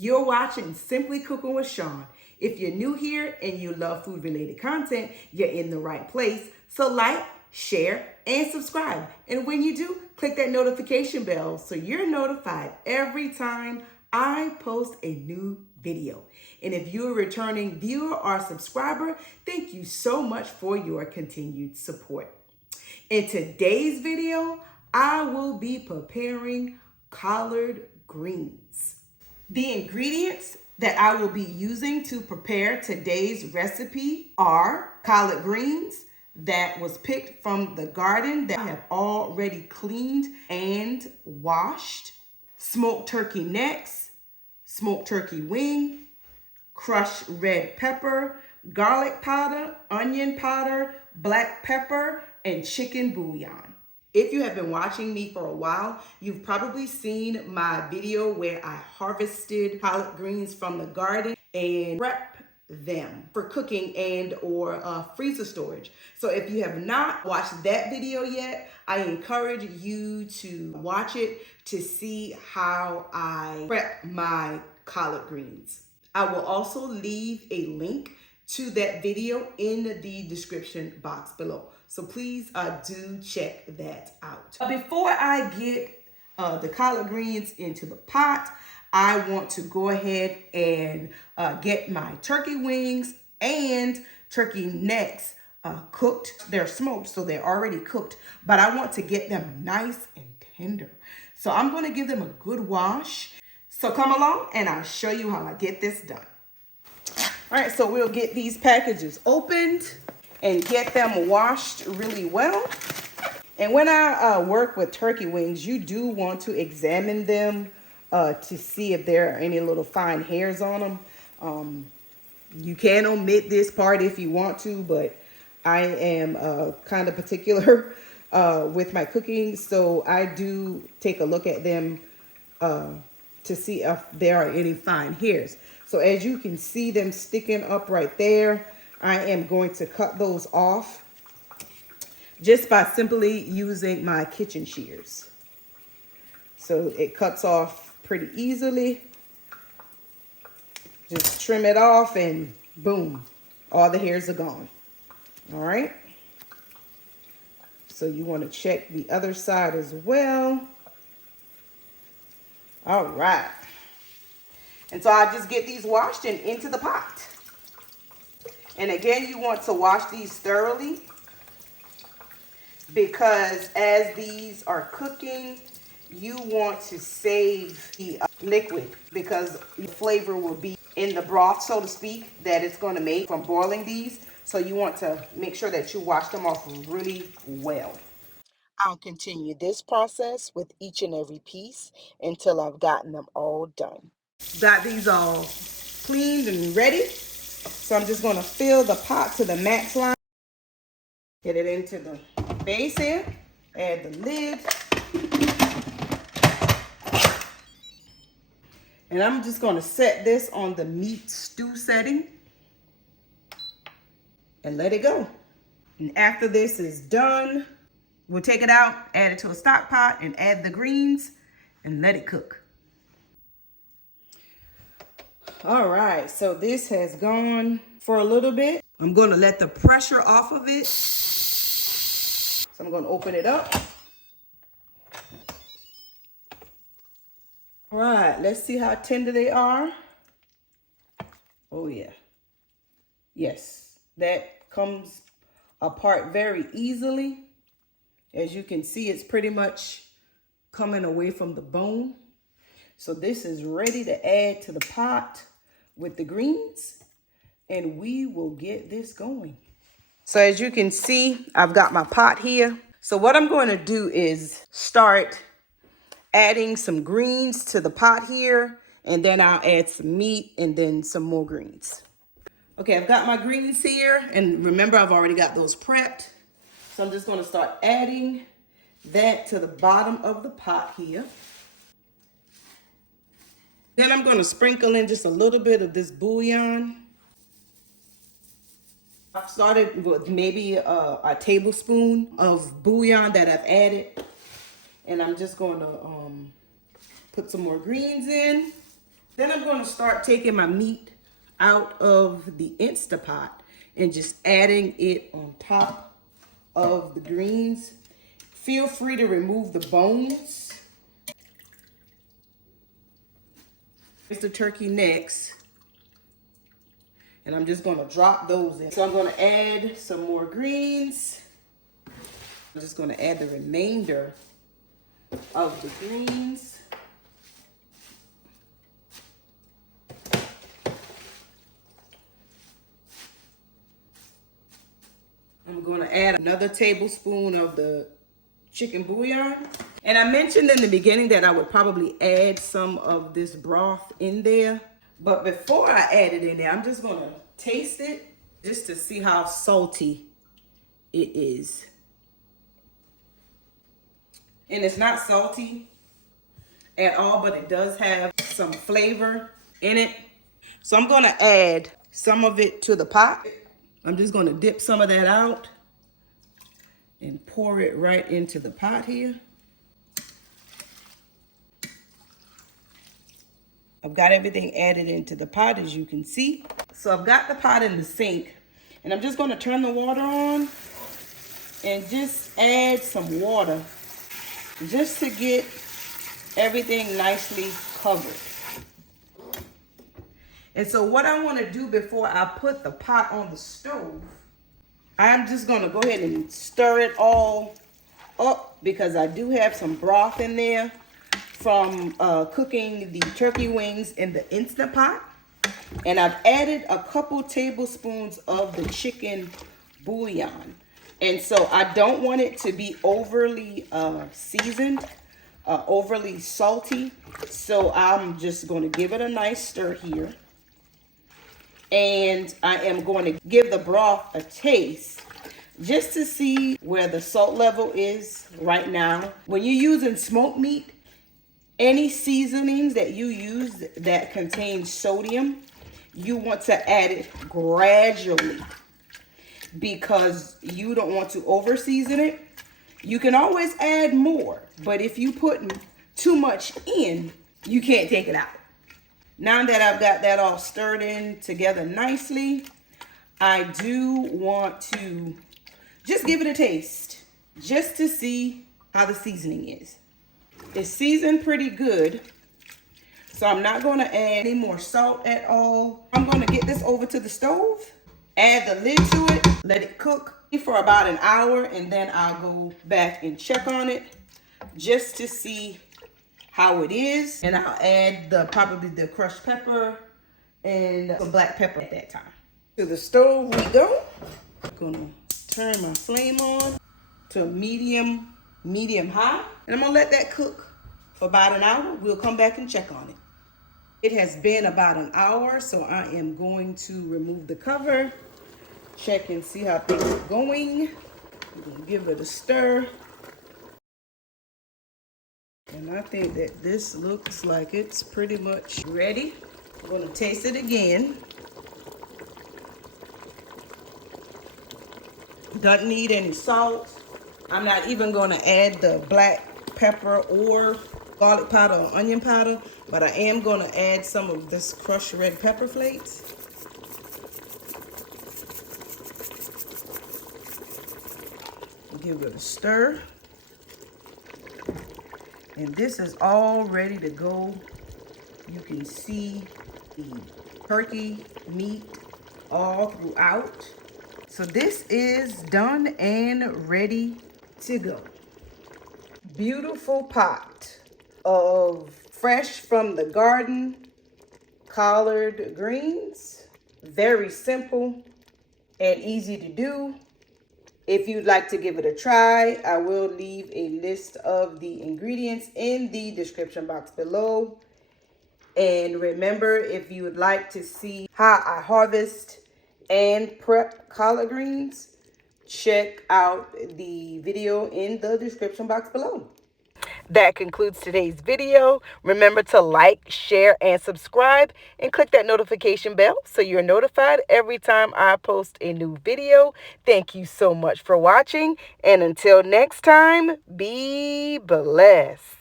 You're watching Simply Cooking with Shawn. If you're new here and you love food related content, you're in the right place. So like, share, and subscribe. And when you do, click that notification bell so you're notified every time I post a new video. And if you're a returning viewer or subscriber, thank you so much for your continued support. In today's video, I will be preparing collard greens. The ingredients that I will be using to prepare today's recipe are collard greens that was picked from the garden that I have already cleaned and washed, smoked turkey necks, smoked turkey wing, crushed red pepper, garlic powder, onion powder, black pepper, and chicken bouillon. If you have been watching me for a while, you've probably seen my video where I harvested collard greens from the garden and prep them for cooking and or freezer storage. So if you have not watched that video yet, I encourage you to watch it to see how I prep my collard greens. I will also leave a link to that video in the description box below. So please do check that out. Before I get the collard greens into the pot, I want to go ahead and get my turkey wings and turkey necks cooked. They're smoked, so they're already cooked, but I want to get them nice and tender. So I'm going to give them a good wash. So come along and I'll show you how I get this done. All right, so we'll get these packages opened and get them washed really well. And when I work with turkey wings, you do want to examine them to see if there are any little fine hairs on them. You can omit this part if you want to, but I am kind of particular with my cooking, so I do take a look at them to see if there are any fine hairs. So as you can see them sticking up right there, I am going to cut those off just by simply using my kitchen shears. So it cuts off pretty easily. Just trim it off and boom, all the hairs are gone. All right. So you want to check the other side as well. All right. And so I just get these washed and into the pot. And again, you want to wash these thoroughly because as these are cooking, you want to save the liquid because the flavor will be in the broth, so to speak, that it's going to make from boiling these. So you want to make sure that you wash them off really well. I'll continue this process with each and every piece until I've gotten them all done. Got these all cleaned and ready. So I'm just going to fill the pot to the max line. Get it into the base here. Add the lid. And I'm just going to set this on the meat stew setting. And let it go. And after this is done, we'll take it out, add it to a stock pot, and add the greens and let it cook. All right, so this has gone for a little bit. I'm going to let the pressure off of it. So I'm going to open it up. All right, let's see how tender they are. Oh yeah. Yes, that comes apart very easily. As you can see, it's pretty much coming away from the bone. So this is ready to add to the pot with the greens, and we will get this going. So as you can see, I've got my pot here. So what I'm going to do is start adding some greens to the pot here, and then I'll add some meat and then some more greens. Okay, I've got my greens here, and remember I've already got those prepped. So I'm just going to start adding that to the bottom of the pot here. Then I'm going to sprinkle in just a little bit of this bouillon. I've started with maybe a tablespoon of bouillon that I've added. And I'm just going to put some more greens in. Then I'm going to start taking my meat out of the Instapot and just adding it on top of the greens. Feel free to remove the bones. Here's the turkey necks. And I'm just going to drop those in. So I'm going to add some more greens. I'm just going to add the remainder of the greens. I'm going to add another tablespoon of the chicken bouillon. And I mentioned in the beginning that I would probably add some of this broth in there. But before I add it in there, I'm just going to taste it just to see how salty it is. And it's not salty at all, but it does have some flavor in it. So I'm going to add some of it to the pot. I'm just going to dip some of that out and pour it right into the pot here. I've got everything added into the pot, as you can see. So I've got the pot in the sink, and I'm just going to turn the water on and just add some water just to get everything nicely covered. And so what I want to do before I put the pot on the stove, I'm just going to go ahead and stir it all up because I do have some broth in there from cooking the turkey wings in the Instant Pot. And I've added a couple tablespoons of the chicken bouillon. And so I don't want it to be overly seasoned, overly salty. So I'm just going to give it a nice stir here. And I am going to give the broth a taste just to see where the salt level is right now. When you're using smoked meat, any seasonings that you use that contain sodium, you want to add it gradually because you don't want to over season it. You can always add more, but if you put too much in, you can't take it out. Now that I've got that all stirred in together nicely, I do want to just give it a taste just to see how the seasoning is. It's seasoned pretty good, so I'm not going to add any more salt at all. I'm going to get this over to the stove, add the lid to it, let it cook for about an hour, and then I'll go back and check on it just to see how it is. And I'll add probably the crushed pepper and some black pepper at that time. To the stove we go. I'm going to turn my flame on to medium high. And I'm going to let that cook for about an hour. We'll come back and check on it. It has been about an hour, so I am going to remove the cover, check and see how things are going. I'm going to give it a stir. And I think that this looks like it's pretty much ready. I'm going to taste it again. Doesn't need any salt. I'm not even going to add the black pepper or garlic powder or onion powder, but I am going to add some of this crushed red pepper flakes. Give it a stir. And this is all ready to go. You can see the turkey meat all throughout. So this is done and ready to go. Beautiful pot of fresh from the garden collard greens. Very simple and easy to do. If you'd like to give it a try, I will leave a list of the ingredients in the description box below. And remember, if you would like to see how I harvest and prep collard greens, check out the video in the description box below. That concludes today's video. Remember to like, share, and subscribe, and click that notification bell so you're notified every time I post a new video. Thank you so much for watching, and until next time, be blessed.